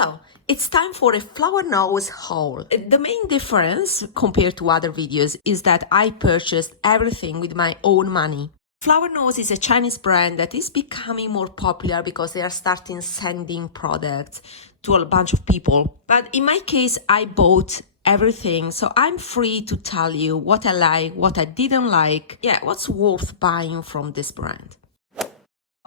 Hello, it's time for a flower nose haul. The main difference compared to other videos is that I purchased everything with my own money. Flower Nose is a Chinese brand that is becoming more popular because they are starting sending products to a bunch of people. But in my case, I bought everything, so I'm free to tell you what I like, what I didn't like, what's worth buying from this brand.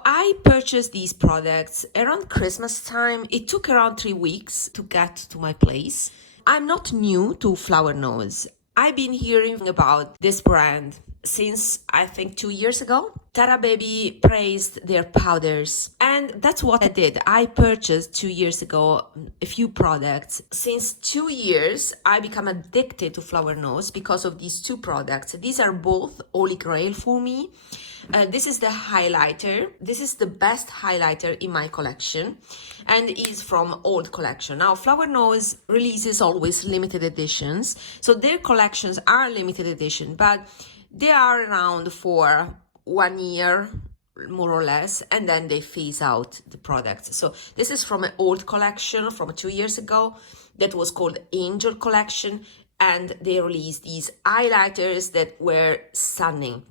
I purchased these products around Christmas time. It took around 3 weeks to get to my place. I'm not new to Flower Nose. I've been hearing about this brand since I think 2 years ago. Tara Baby praised their powders, and that's what I did. I purchased 2 years ago a few products. Since 2 years, I become addicted to Flower Nose because of these two products. These are both Holy Grail for me. This is the highlighter. This is the best highlighter in my collection and is from old collection. Now, Flower Nose releases always limited editions. So their collections are limited edition, but they are around for 1 year, more or less, and then they phase out the products. So this is from an old collection from 2 years ago that was called Angel Collection, and they released these highlighters that were stunning.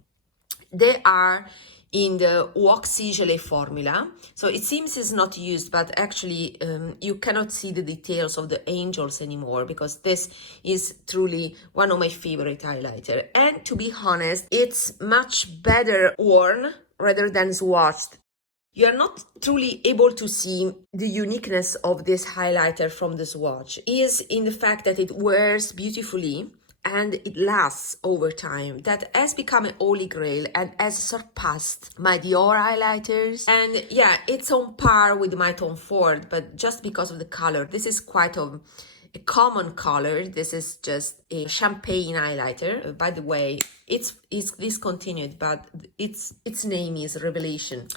They are in the waxy gelée formula, so it seems it's not used, but actually you cannot see the details of the angels anymore because this is truly one of my favorite highlighter. And to be honest, it's much better worn rather than swatched. You are not truly able to see the uniqueness of this highlighter from the swatch. It is in the fact that it wears beautifully and it lasts over time. That has become a holy grail and has surpassed my Dior highlighters. And yeah, it's on par with my Tom Ford, but just because of the color. This is quite a common color. This is just a champagne highlighter. By the way, it's discontinued, but its name is Revelation.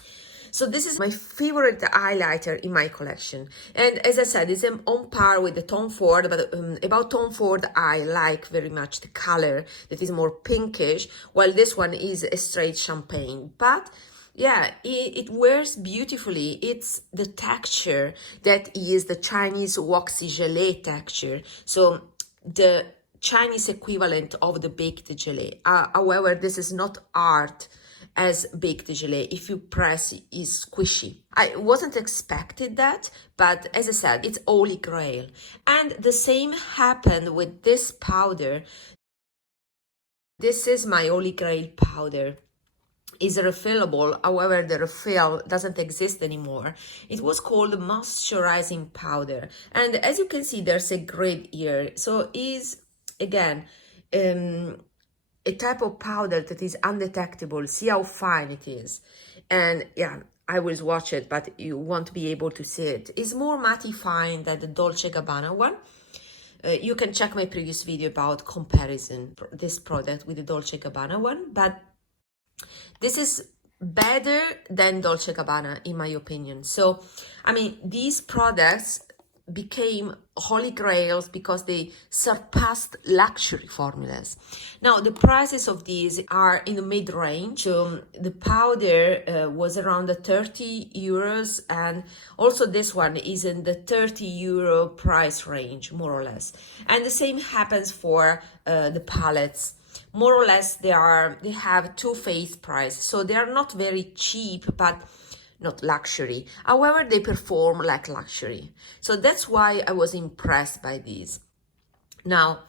So this is my favorite highlighter in my collection. And as I said, it's on par with the Tom Ford, but about Tom Ford, I like very much the color that is more pinkish, while this one is a straight champagne. But yeah, it wears beautifully. It's the texture that is the Chinese waxy gelée texture. So the Chinese equivalent of the baked gelée. However, this is not art as baked gelée. If you press, it's squishy. I wasn't expected that, but as I said, it's Holy Grail. And the same happened with this powder. This is my Holy Grail powder. Is refillable, however, the refill doesn't exist anymore. It was called moisturizing powder. And as you can see, there's a grid here. So is again, a type of powder that is undetectable. See how fine it is. And yeah, I will swatch it, but you won't be able to see it. It's more mattifying than the Dolce & Gabbana one. You can check my previous video about comparison this product with the Dolce & Gabbana one, but this is better than Dolce & Gabbana in my opinion. So, I mean, these products became holy grails because they surpassed luxury formulas. Now, the prices of these are in the mid-range. So the powder was around the 30 euros, and also this one is in the 30 euro price range, more or less. And the same happens for the palettes. More or less, they have two face price, so they are not very cheap, but not luxury. However, they perform like luxury. So that's why I was impressed by these. Now,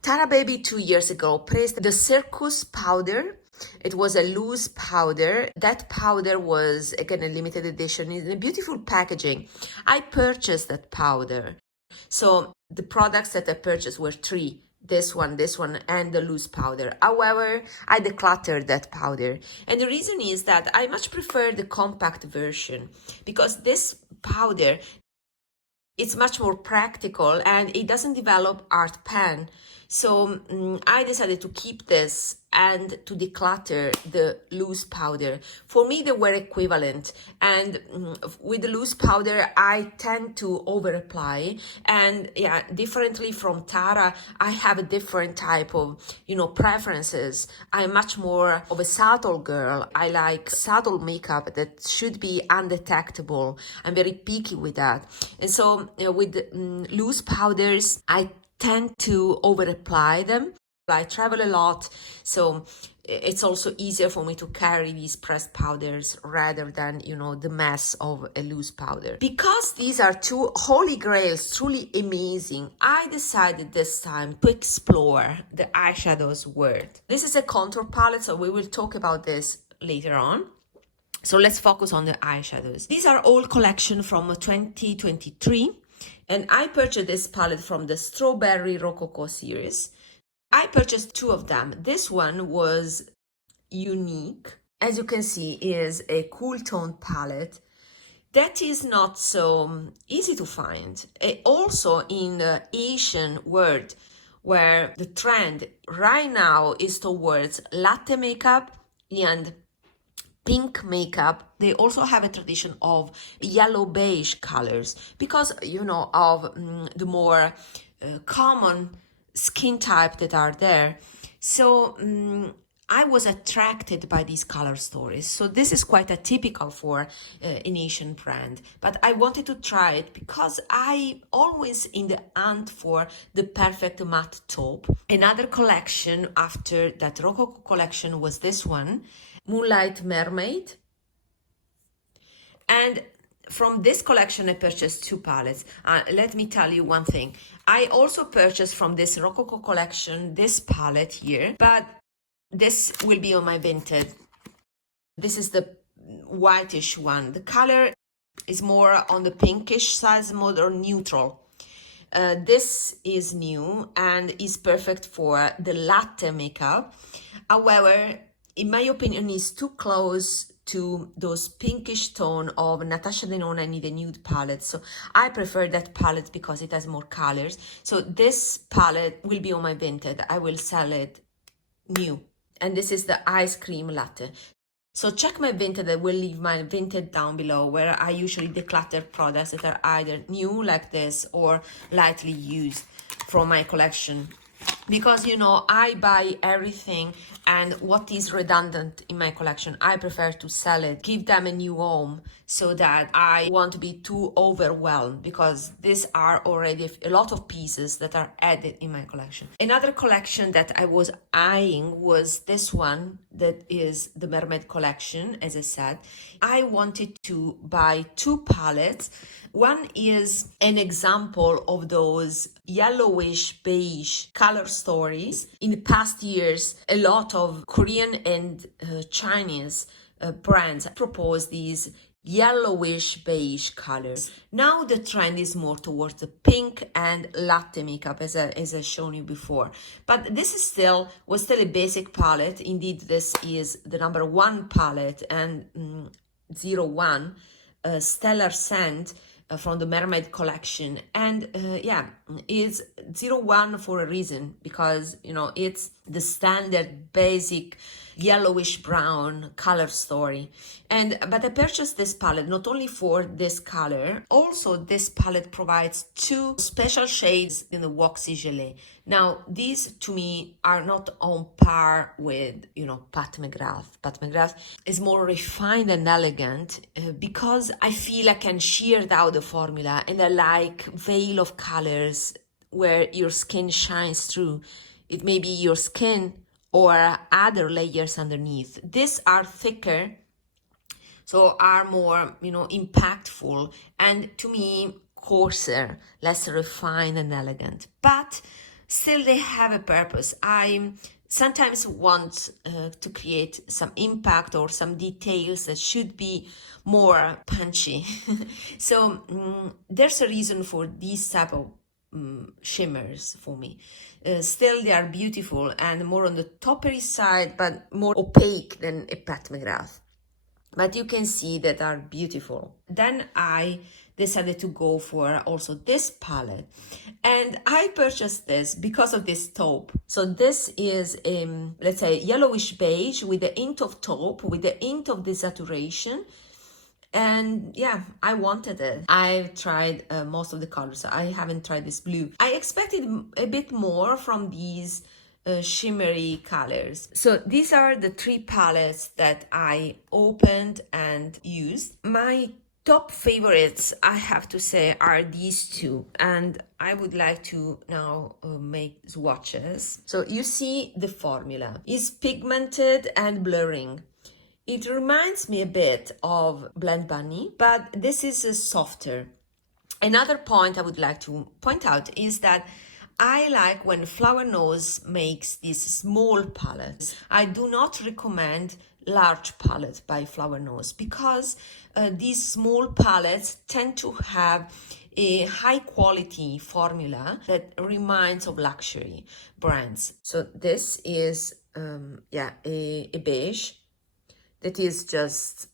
Tara Baby 2 years ago praised the Circus powder. It was a loose powder. That powder was, again, a limited edition in a beautiful packaging. I purchased that powder. So the products that I purchased were three. This one, and the loose powder. However, I decluttered that powder. And the reason is that I much prefer the compact version because this powder, it's much more practical and it doesn't develop art pan. So I decided to keep this and to declutter the loose powder. For me, they were equivalent. And with the loose powder, I tend to over apply. And yeah, differently from Tara, I have a different type of, preferences. I'm much more of a subtle girl. I like subtle makeup that should be undetectable. I'm very picky with that. And so with loose powders, I tend to over apply them. I travel a lot, so it's also easier for me to carry these pressed powders rather than, the mess of a loose powder. Because these are two holy grails, truly amazing, I decided this time to explore the eyeshadows world. This is a contour palette, so we will talk about this later on. So let's focus on the eyeshadows. These are all collection from 2023. And I purchased this palette from the Strawberry Rococo series. I purchased two of them. This one was unique. As you can see, is a cool tone palette that is not so easy to find. Also in the Asian world, where the trend right now is towards latte makeup and pink makeup, they also have a tradition of yellow beige colors because, of the more common skin type that are there. So I was attracted by these color stories. So this is quite atypical for an Asian brand, but I wanted to try it because I always in the hunt for the perfect matte taupe. Another collection after that Rococo collection was this one, Moonlight Mermaid. And from this collection, I purchased two palettes. Let me tell you one thing. I also purchased from this Rococo collection this palette here, but this will be on my Vinted. This is the whitish one. The color is more on the pinkish side, more neutral. This is new and is perfect for the latte makeup. However, in my opinion, is too close to those pinkish tone of Natasha Denona and the Nude palette. So I prefer that palette because it has more colors. So this palette will be on my Vinted. I will sell it new. And this is the ice cream latte. So check my Vinted. I will leave my Vinted down below, where I usually declutter products that are either new like this or lightly used from my collection. Because, I buy everything, and what is redundant in my collection, I prefer to sell it, give them a new home, so that I won't be too overwhelmed, because these are already a lot of pieces that are added in my collection. Another collection that I was eyeing was this one, that is the Mermaid collection, as I said. I wanted to buy two palettes. One is an example of those yellowish beige color stories. In the past years, a lot of Korean and Chinese brands propose these yellowish beige colors. Now the trend is more towards the pink and latte makeup, as I've shown you before. But this was still a basic palette. Indeed, this is the number 1 palette, and 01 Stellar Scent from the Mermaid collection. And is 01 for a reason, because it's the standard basic yellowish brown color story. But I purchased this palette not only for this color, also this palette provides two special shades in the waxy gelée. Now these to me are not on par with Pat McGrath. Pat McGrath is more refined and elegant because I feel I can shear out the formula, and I like veil of colors where your skin shines through. It may be your skin or other layers underneath. These are thicker, so are more, impactful, and to me, coarser, less refined and elegant. But still, they have a purpose. I sometimes want to create some impact or some details that should be more punchy. So there's a reason for these type of shimmers for me. Still, they are beautiful and more on the toppery side, but more opaque than a Pat McGrath. But you can see that are beautiful. Then I decided to go for also this palette. And I purchased this because of this taupe. So this is, let's say, yellowish beige with the hint of taupe, with the hint of desaturation. And yeah, I wanted it. I've tried most of the colors. I haven't tried this blue. I expected a bit more from these shimmery colors. So these are the 3 palettes that I opened and used. My top favorites, I have to say, are these 2, and I would like to now make swatches. So you see the formula is pigmented and blurring. It reminds me a bit of Blend Bunny, but this is softer. Another point I would like to point out is that I like when Flower Nose makes these small palettes. I do not recommend large palettes by Flower Nose because these small palettes tend to have a high quality formula that reminds of luxury brands. So this is a beige that is just,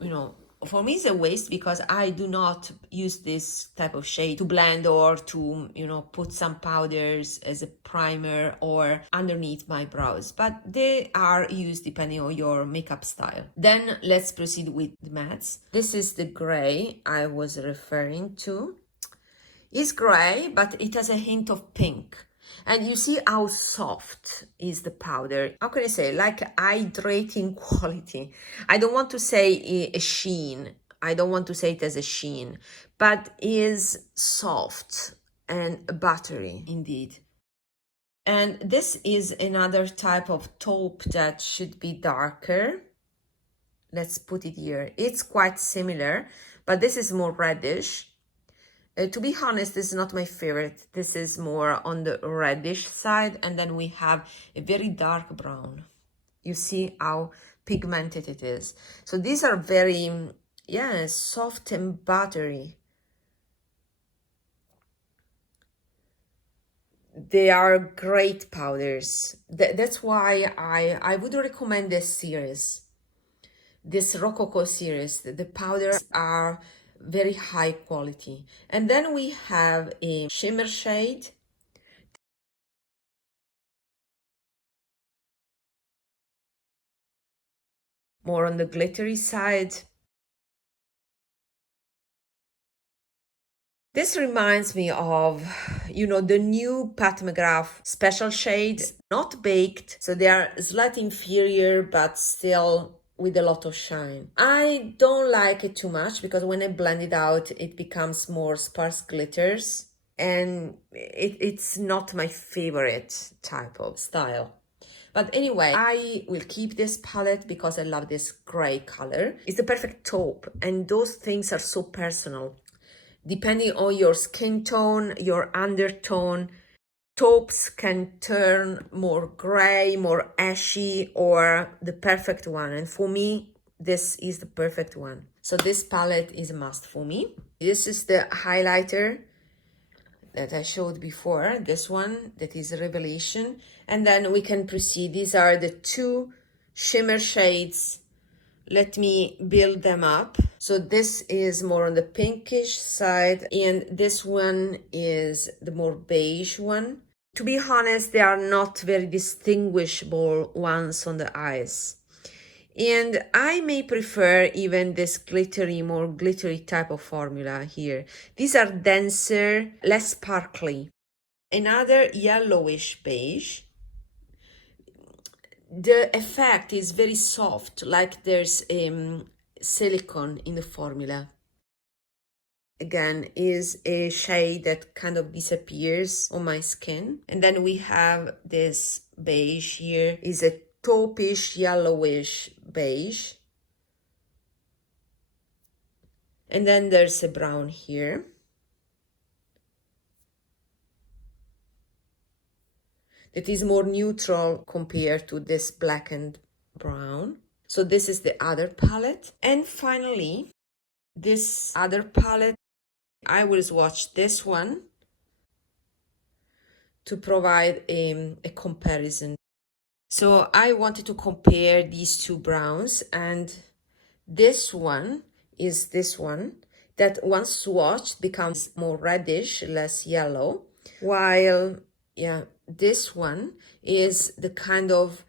you know, for me it's a waste because I do not use this type of shade to blend or to, you know, put some powders as a primer or underneath my brows, but they are used depending on your makeup style. Then let's proceed with the mattes. This is the gray I was referring to. It's gray, but it has a hint of pink. And you see how soft is the powder. How can I say? Like hydrating quality. I don't want to say a sheen. I don't want to say it as a sheen, but is soft and buttery indeed. And this is another type of taupe that should be darker. Let's put it here. It's quite similar, but this is more reddish. To be honest, this is not my favorite. This is more on the reddish side. And then we have a very dark brown. You see how pigmented it is. So these are very, yeah, soft and buttery. They are great powders. That's why I would recommend this series. This Rococo series. The powders are very high quality. And then we have a shimmer shade. More on the glittery side. This reminds me of, you know, the new Pat McGrath special shades, not baked, so they are slightly inferior, but still with a lot of shine. I don't like it too much because when I blend it out, it becomes more sparse glitters, and it's not my favorite type of style. But anyway, I will keep this palette because I love this gray color. It's the perfect taupe, and those things are so personal. Depending on your skin tone, your undertone, taupes can turn more gray, more ashy, or the perfect one. And for me, this is the perfect one. So this palette is a must for me. This is the highlighter that I showed before. This one, that is Revelation. And then we can proceed. These are the 2 shimmer shades. Let me build them up. So this is more on the pinkish side, and this one is the more beige one. To be honest, they are not very distinguishable ones on the eyes. And I may prefer even this glittery, more glittery type of formula here. These are denser, less sparkly. Another yellowish beige. The effect is very soft, like there's silicone in the formula. Again, is a shade that kind of disappears on my skin. And then we have this beige here, is a taupish, yellowish beige. And then there's a brown here. That is more neutral compared to this black and brown. So this is the other palette. And finally, this other palette, I will swatch this one to provide a comparison. So I wanted to compare these 2 browns, and this one is this one. that once swatched becomes more reddish, less yellow, while yeah, this one is the kind of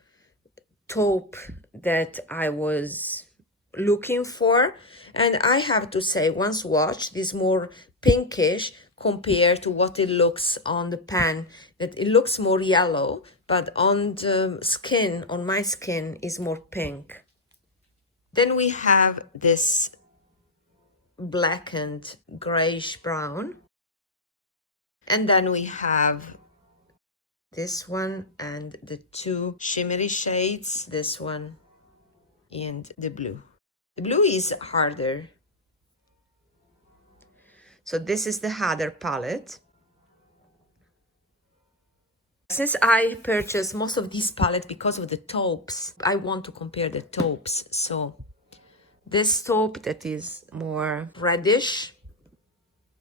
taupe that I was looking for. And I have to say, once watched, this more pinkish compared to what it looks on the pan, that it looks more yellow, but on the skin, on my skin, is more pink. Then we have this blackened grayish brown, and then we have this one and the two shimmery shades, this one and the blue. The blue is harder. So this is the other palette. Since I purchased most of these palettes because of the taupes, I want to compare the taupes. So this taupe that is more reddish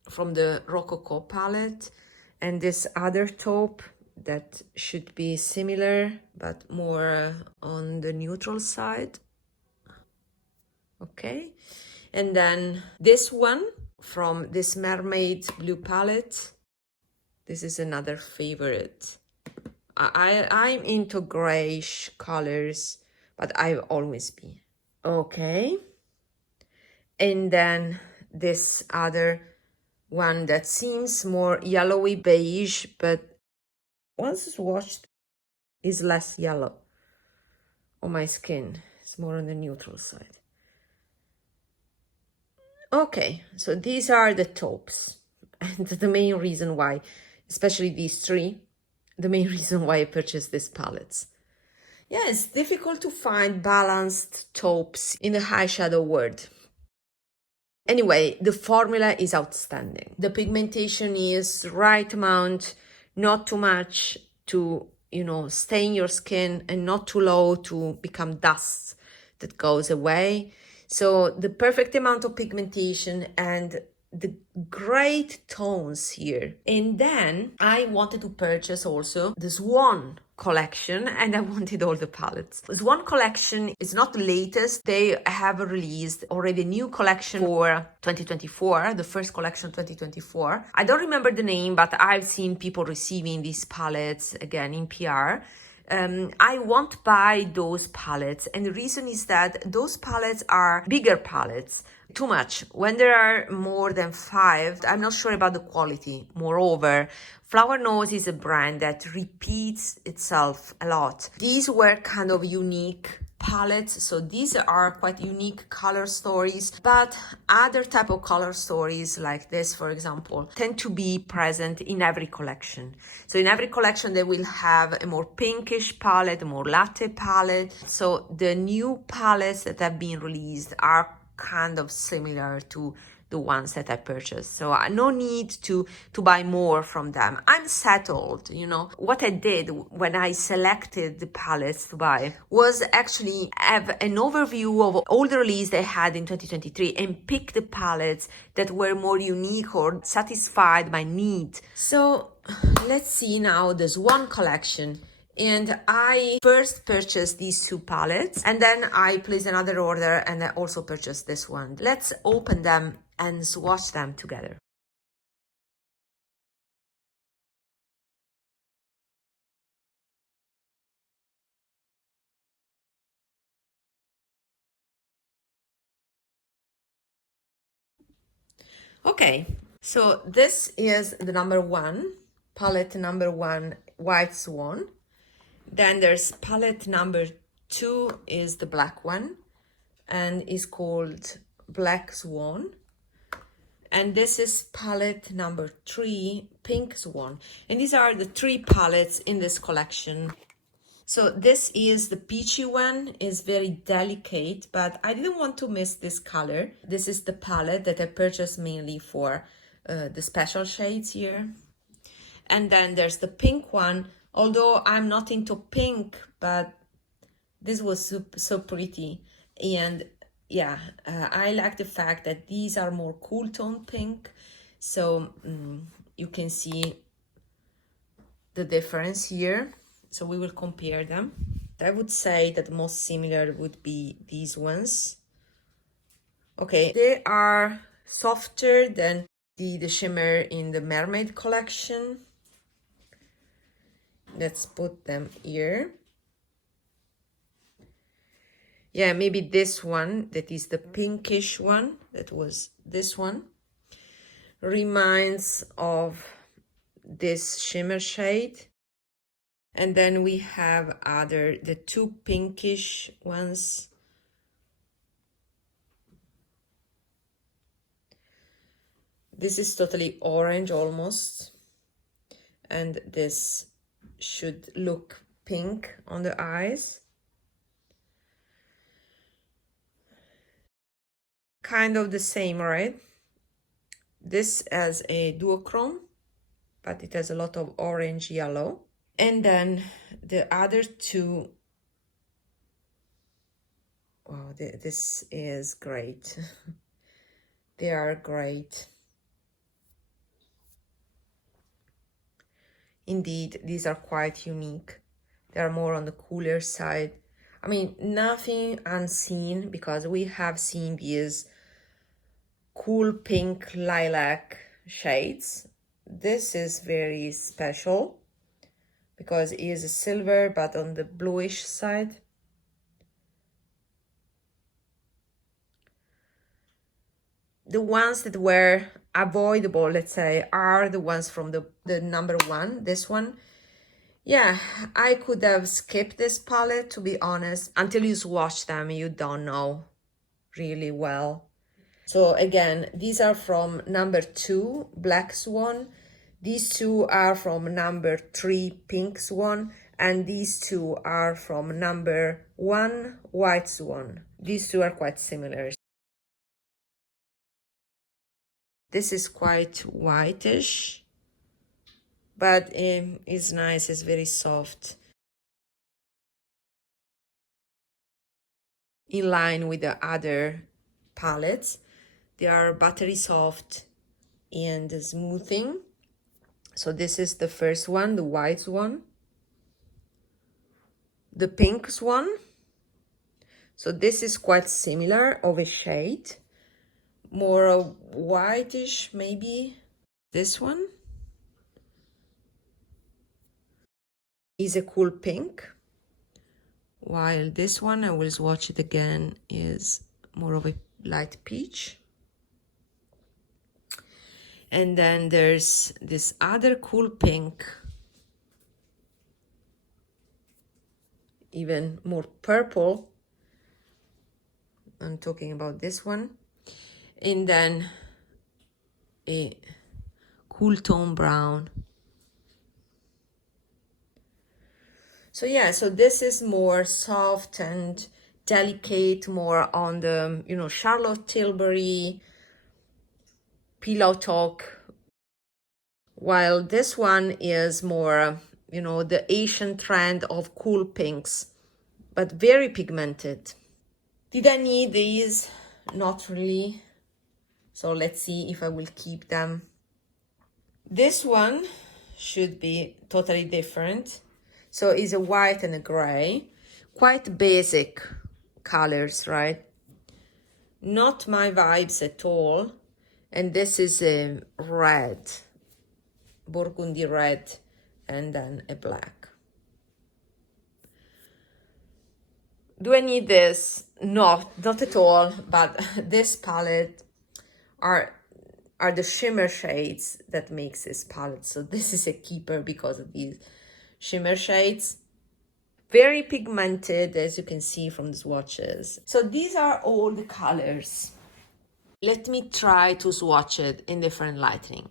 from the Rococo palette, and this other taupe that should be similar but more on the neutral side. Okay, and then this one from this mermaid blue palette. This is another favorite. I'm into grayish colors, but I've always been. Okay, and then this other one that seems more yellowy beige, but once swatched is less yellow on my skin. It's more on the neutral side. Okay, so these are the taupes, and the main reason why, especially these three, the main reason why I purchased these palettes. Yeah, it's difficult to find balanced taupes in the eyeshadow world. Anyway, the formula is outstanding. The pigmentation is the right amount, not too much to, stain your skin, and not too low to become dust that goes away. So the perfect amount of pigmentation and the great tones here. And then I wanted to purchase also the Swan Collection, and I wanted all the palettes. Swan Collection is not the latest. They have released already a new collection for 2024, the first collection 2024. I don't remember the name, but I've seen people receiving these palettes again in PR. I won't buy those palettes, and the reason is that those palettes are bigger palettes. Too much. When there are more than 5, I'm not sure about the quality. Moreover, Flower Nose is a brand that repeats itself a lot. These were kind of unique palettes, so these are quite unique color stories, but other type of color stories like this, for example, tend to be present in every collection. So in every collection they will have a more pinkish palette, a more latte palette. So the new palettes that have been released are kind of similar to the ones that I purchased, so no need to buy more from them. I'm settled. What I did when I selected the palettes to buy was actually have an overview of all the release they had in 2023 and pick the palettes that were more unique or satisfied my need. So let's see now the Swan Collection. And I first purchased these two palettes, and then I placed another order and I also purchased this one. Let's open them and swatch them together. Okay, so this is the number 1, palette number 1, White Swan. Then there's palette number 2 is the black one and is called Black Swan. And this is palette number 3, Pink Swan. And these are the 3 palettes in this collection. So this is the peachy one, is very delicate, but I didn't want to miss this color. This is the palette that I purchased mainly for the special shades here. And then there's the pink one, although I'm not into pink, but this was so pretty. And yeah, I like the fact that these are more cool tone pink. So you can see the difference here. So we will compare them. I would say that most similar would be these ones. Okay, they are softer than the shimmer in the Mermaid collection. Let's put them here. Yeah, maybe this one, that is the pinkish one, that was this one, reminds of this shimmer shade. And then we have the two pinkish ones. This is totally orange almost, and this should look pink on the eyes. Kind of the same, right? This has a duochrome, but it has a lot of orange yellow. And then the other two, wow, this is great. They are great. Indeed, these are quite unique. They are more on the cooler side. I mean, nothing unseen, because we have seen these cool pink lilac shades. This is very special because it is a silver but on the bluish side. The ones that were avoidable, let's say, are the ones from the number one, this one. Yeah, I could have skipped this palette, to be honest. Until you swatch them, you don't know really well. So again, these are from number 2, Black Swan. These two are from number 3, Pink Swan. And these two are from number 1, White Swan. These two are quite similar. This is quite whitish, but it's nice, it's very soft. In line with the other palettes, they are buttery soft and smoothing. So this is the first one, the white one. The pink one. So this is quite similar of a shade. More whitish, maybe. This one is a cool pink, while this one, I will swatch it again, is more of a light peach. And then there's this other cool pink, even more purple. I'm talking about this one. And then a cool tone brown. So yeah, so this is more soft and delicate, more on the, Charlotte Tilbury pillow talk, while this one is more, the Asian trend of cool pinks, but very pigmented. Did I need these? Not really. So let's see if I will keep them. This one should be totally different. So it's a white and a gray, quite basic colors, right? Not my vibes at all. And this is a red, burgundy red, and then a black. Do I need this? No, not at all. But this palette are the shimmer shades that makes this palette. So this is a keeper because of these shimmer shades. Very pigmented, as you can see from the swatches. So these are all the colors. Let me try to swatch it in different lighting.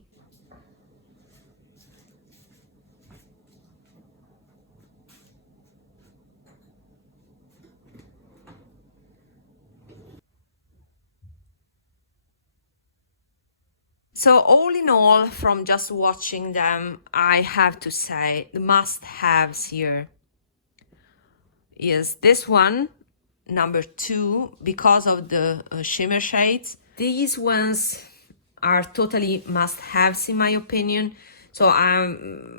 So all in all, from just watching them, I have to say the must-haves here is this one, number 2, because of the shimmer shades. These ones are totally must-haves in my opinion. So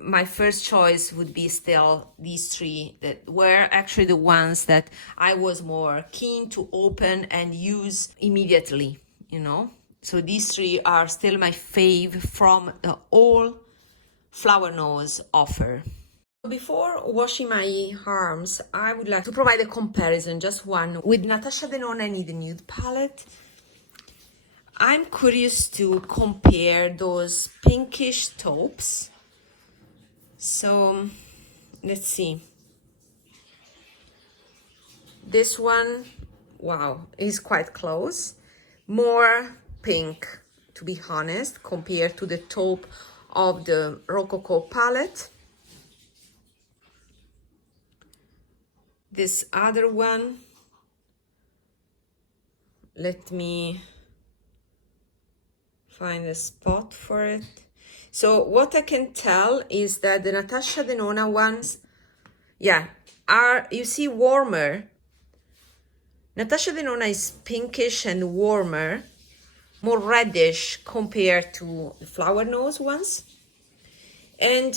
my first choice would be still these 3 that were actually the ones that I was more keen to open and use immediately, So these three are still my fave from the all Flower Nose offer. Before washing my arms, I would like to provide a comparison, just one, with Natasha Denona and the Nude palette. I'm curious to compare those pinkish taupes. So let's see. This one, wow, is quite close. More pink, to be honest, compared to the taupe of the Rococo palette. This other one, let me find a spot for it. So what I can tell is that the Natasha Denona ones, yeah, are, you see, warmer. Natasha Denona is pinkish and warmer, more reddish compared to the Flower Nose ones. And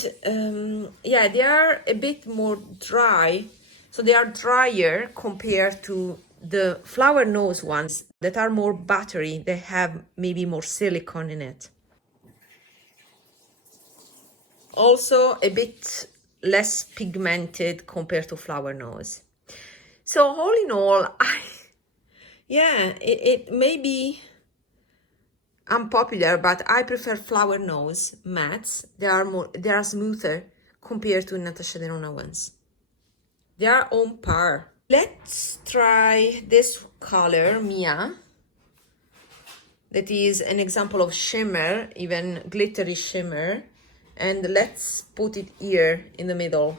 yeah, they are a bit more dry. So they are drier compared to the Flower Nose ones that are more buttery. They have maybe more silicone in it. Also a bit less pigmented compared to Flower Nose. So all in all, it may be unpopular, but I prefer Flower Nose mattes. They are smoother compared to Natasha Denona ones. They are on par. Let's try this color, Mia. That is an example of shimmer, even glittery shimmer. And let's put it here in the middle.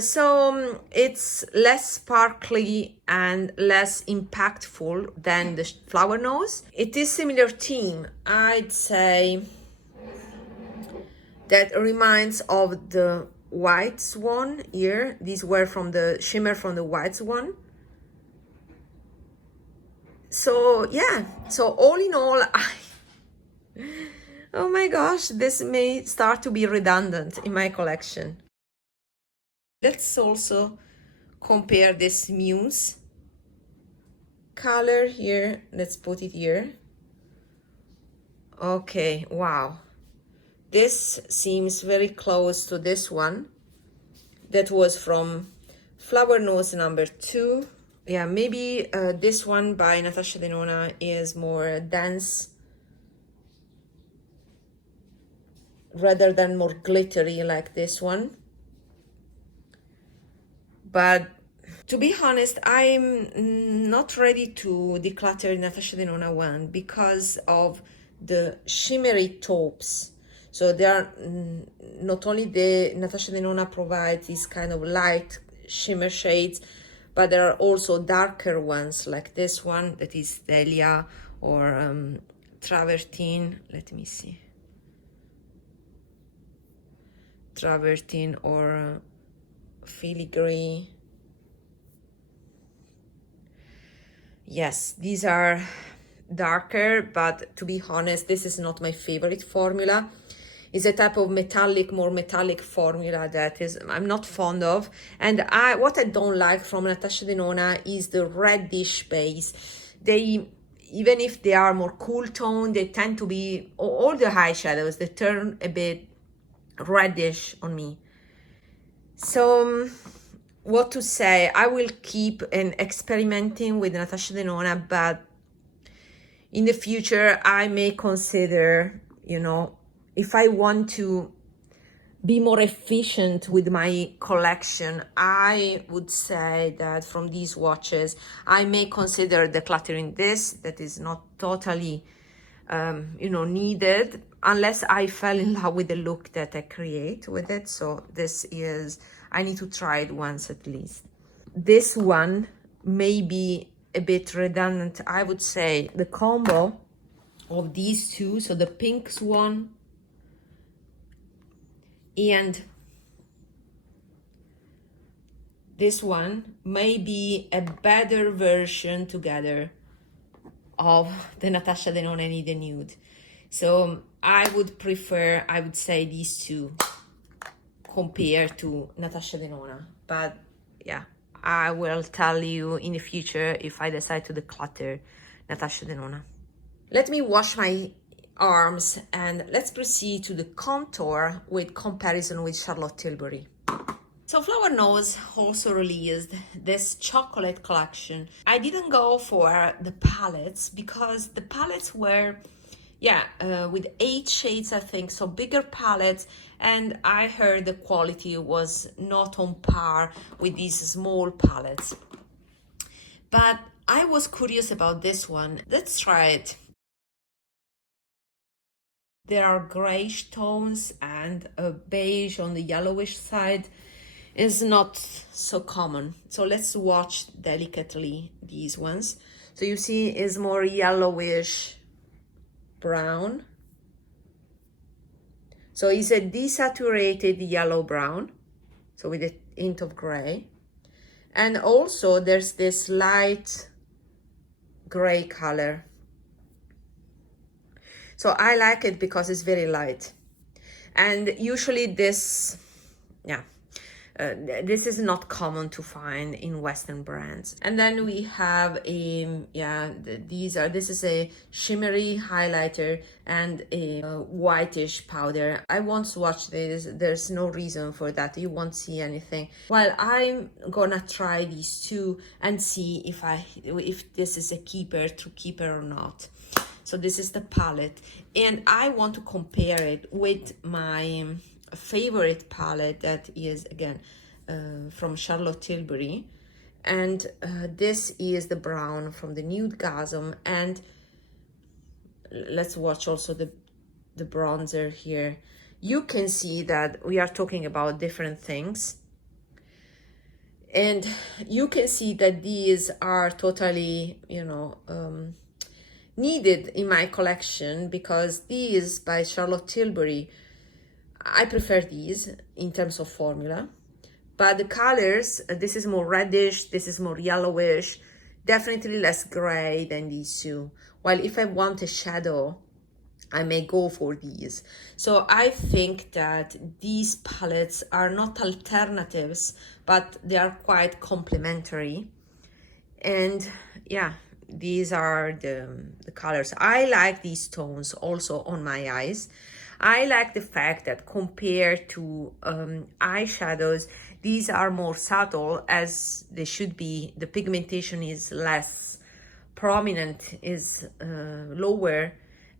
So it's less sparkly and less impactful than the Flower Nose. It is similar theme. I'd say that reminds of the White Swan here. These were from the shimmer from the White Swan. So yeah, so all in all, oh my gosh, this may start to be redundant in my collection. Let's also compare this Muse color here. Let's put it here. Okay, wow. This seems very close to this one. That was from Flower Nose number 2. Yeah, maybe this one by Natasha Denona is more dense rather than more glittery like this one. But to be honest, I'm not ready to declutter Natasha Denona one because of the shimmery taupes. So they are not only the Natasha Denona provides these kind of light shimmer shades, but there are also darker ones like this one that is Delia or Travertine. Let me see. Travertine or filigree. Yes, these are darker, but to be honest, this is not my favorite formula. It's a type of more metallic formula that I'm not fond of. And what I don't like from Natasha Denona is the reddish base. They, even if they are more cool tone, they tend to be, all the eyeshadows, they turn a bit reddish on me. So what to say, I will keep experimenting with Natasha Denona, but in the future I may consider, you know, if I want to be more efficient with my collection, I would say that from these swatches I may consider decluttering this. That is not totally you know, needed, unless I fell in love with the look that I create with it. So this is, I need to try it once at least. This one may be a bit redundant. I would say the combo of these two, so the Pink Swan and this one, may be a better version together of the Natasha Denona and the Nude. So I would prefer, I would say, these two compared to Natasha Denona. But yeah, I will tell you in the future if I decide to declutter Natasha Denona. Let me wash my arms and let's proceed to the contour with comparison with Charlotte Tilbury. So Flower Nose also released this chocolate collection. I didn't go for the palettes because the palettes were, with 8 shades, I think, so bigger palettes, and I heard the quality was not on par with these small palettes. But I was curious about this one. Let's try it. There are grayish tones and a beige on the yellowish side. Is not so common. So let's swatch delicately these ones. So you see is more yellowish brown. So it's a desaturated yellow brown, so with a hint of gray. And also there's this light gray color. So I like it because it's very light. And usually this, this is not common to find in Western brands. And then we have this is a shimmery highlighter and a whitish powder. I won't swatch this, there's no reason for that, you won't see anything. Well, I'm gonna try these two and see if this is a true keeper or not. So this is the palette, and I want to compare it with my favorite palette that is again from Charlotte Tilbury, and this is the brown from the Nudegasm. And let's watch also the bronzer here. You can see that we are talking about different things, and you can see that these are totally needed in my collection, because these by Charlotte Tilbury, I prefer these in terms of formula, but the colors, this is more reddish, this is more yellowish, definitely less gray than these two. While if I want a shadow, I may go for these. So I think that these palettes are not alternatives, but they are quite complementary. And these are the colors. I like these tones also on my eyes. I like the fact that compared to eyeshadows, these are more subtle, as they should be. The pigmentation is less prominent, is lower,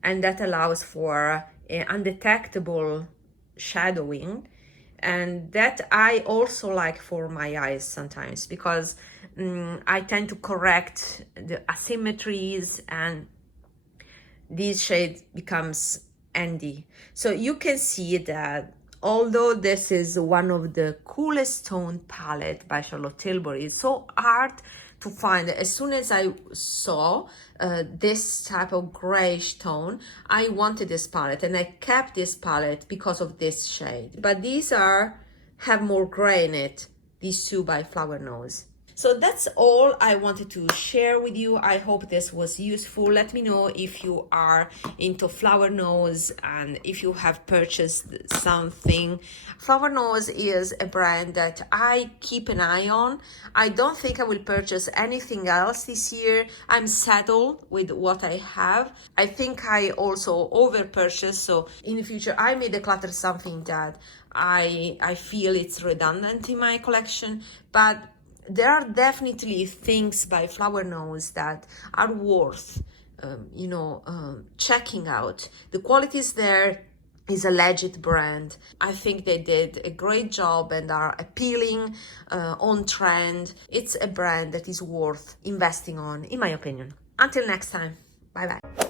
and that allows for undetectable shadowing. And that I also like for my eyes sometimes, because I tend to correct the asymmetries, and these shades becomes handy. So you can see that although this is one of the coolest tone palette by Charlotte Tilbury, it's so hard to find. As soon as I saw this type of grayish tone, I wanted this palette, and I kept this palette because of this shade. But these have more gray in it, these two by Flower Nose. So that's all I wanted to share with you. I hope this was useful. Let me know if you are into Flower Nose and if you have purchased something. Flower Nose is a brand that I keep an eye on. I don't think I will purchase anything else this year. I'm settled with what I have. I think I also over purchased, so in the future I may declutter something that I feel it's redundant in my collection. But there are definitely things by Flower Nose that are worth checking out. The quality is there, is a legit brand. I think they did a great job and are appealing, on trend. It's a brand that is worth investing on, in my opinion. Until next time, bye bye.